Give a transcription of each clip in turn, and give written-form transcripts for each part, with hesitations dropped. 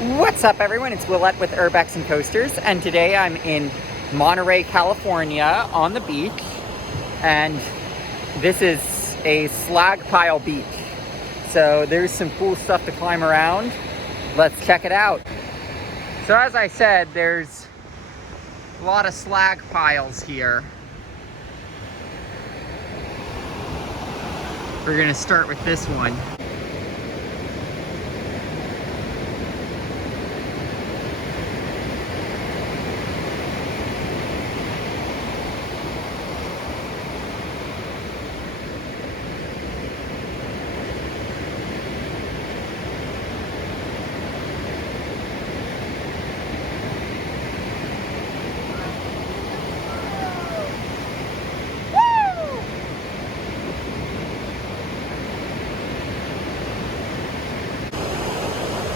What's up, everyone? It's Willette with Urbex and Coasters, and today I'm in Monterey, California on the beach, and this is a slag pile beach. So there's some cool stuff to climb around. Let's check it out. So as I said, there's a lot of slag piles here. We're gonna start with this one.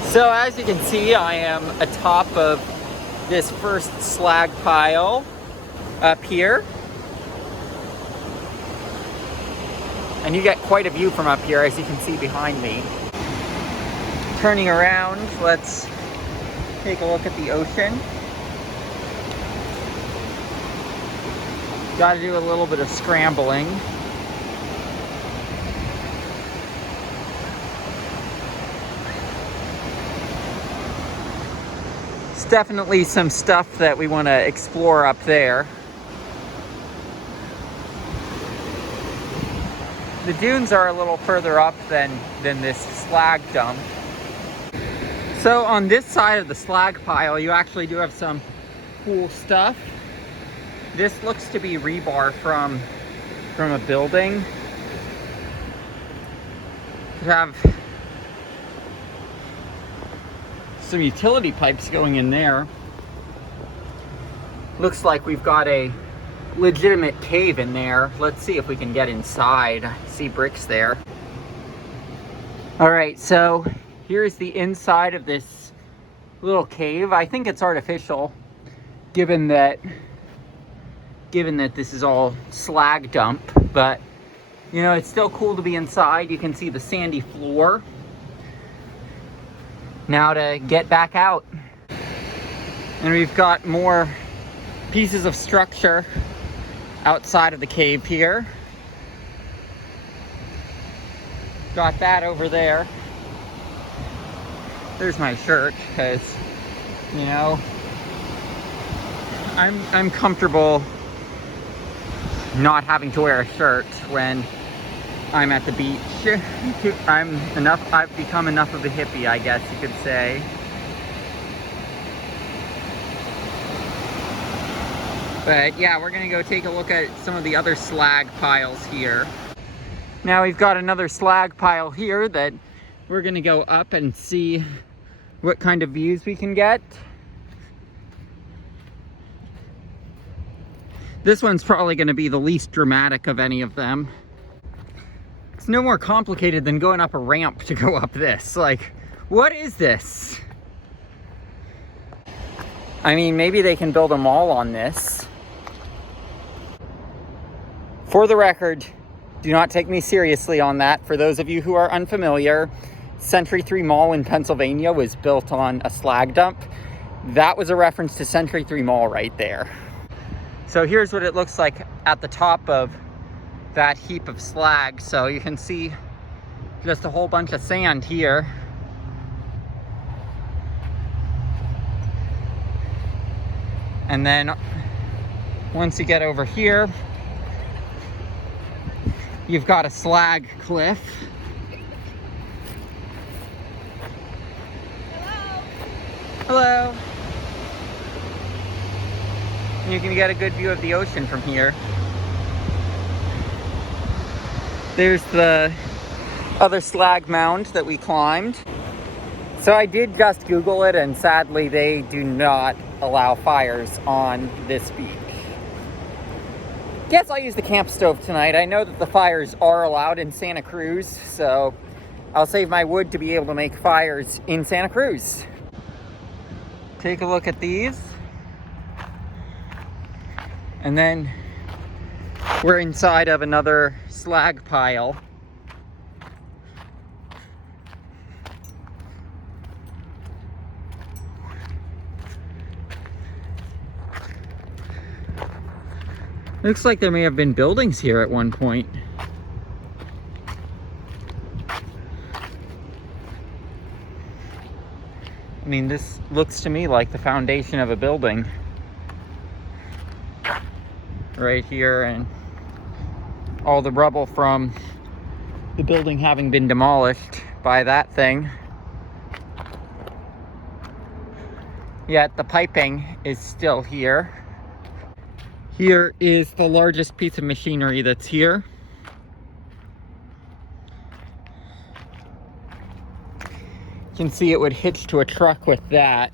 So as you can see, I am atop of this first slag pile up here. And you get quite a view from up here, as you can see behind me. Turning around, let's take a look at the ocean. Got to do a little bit of scrambling. Definitely some stuff that we want to explore up there. The dunes are a little further up than this slag dump. So on this side of the slag pile, you actually do have some cool stuff. This looks to be rebar from a building. Could have some utility pipes going in there. Looks like we've got a legitimate cave in there. Let's see if we can get inside. I see bricks there. All right, so here's the inside of this little cave. I think it's artificial, given that this is all slag dump, but you know, it's still cool to be inside. You can see the sandy floor. Now to get back out. And we've got more pieces of structure outside of the cave here. Got that over there. There's my shirt, because, you know, I'm comfortable not having to wear a shirt when I'm at the beach. I've become enough of a hippie, I guess you could say. But yeah, we're gonna go take a look at some of the other slag piles here. Now we've got another slag pile here that we're gonna go up and see what kind of views we can get. This one's probably gonna be the least dramatic of any of them. It's no more complicated than going up a ramp to go up this. Like, what is this? I mean, maybe they can build a mall on this. For the record, do not take me seriously on that. For those of you who are unfamiliar, Century 3 Mall in Pennsylvania was built on a slag dump. That was a reference to Century 3 Mall right there. So here's what it looks like at the top of that heap of slag. So you can see just a whole bunch of sand here. And then once you get over here, you've got a slag cliff. Hello. And you can get a good view of the ocean from here. There's the other slag mound that we climbed. So I did just Google it, and sadly they do not allow fires on this beach. Guess I'll use the camp stove tonight. I know that the fires are allowed in Santa Cruz, so I'll save my wood to be able to make fires in Santa Cruz. Take a look at these. And then we're inside of another slag pile. Looks like there may have been buildings here at one point. I mean, this looks to me like the foundation of a building. Right here, and all the rubble from the building having been demolished by that thing. Yet the piping is still here. Here is the largest piece of machinery that's here. You can see it would hitch to a truck with that.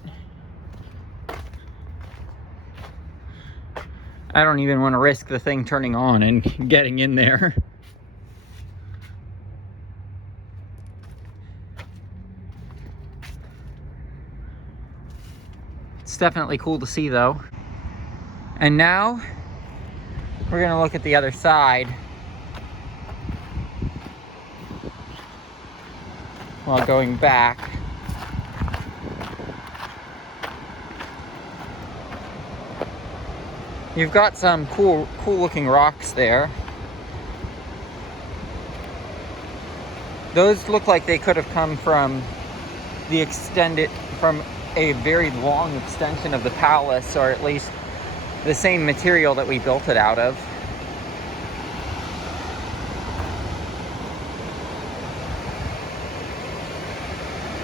I don't even want to risk the thing turning on and getting in there. It's definitely cool to see though. And now we're gonna look at the other side while going back. You've got some cool looking rocks there. Those look like they could have come from from a very long extension of the palace, or at least the same material that we built it out of.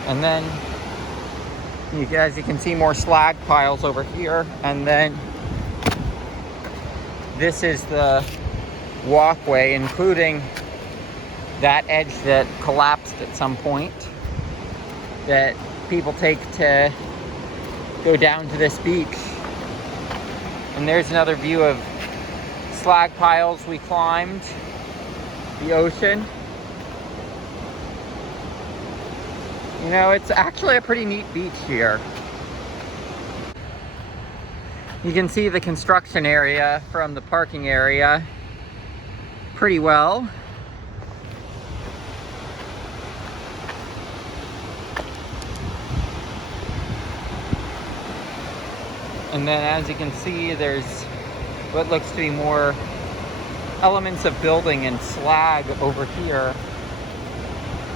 And then, as you can see, more slag piles over here. And then this is the walkway, including that edge that collapsed at some point that people take to go down to this beach. And there's another view of slag piles we climbed, the ocean. You know, it's actually a pretty neat beach here. You can see the construction area from the parking area pretty well. And then, as you can see, there's what looks to be more elements of building and slag over here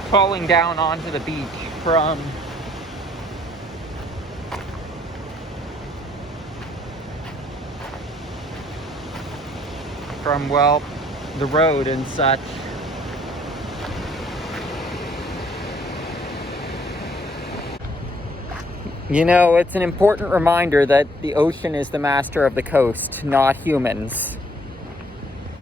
falling down onto the beach from well, the road and such. You know, it's an important reminder that the ocean is the master of the coast, not humans.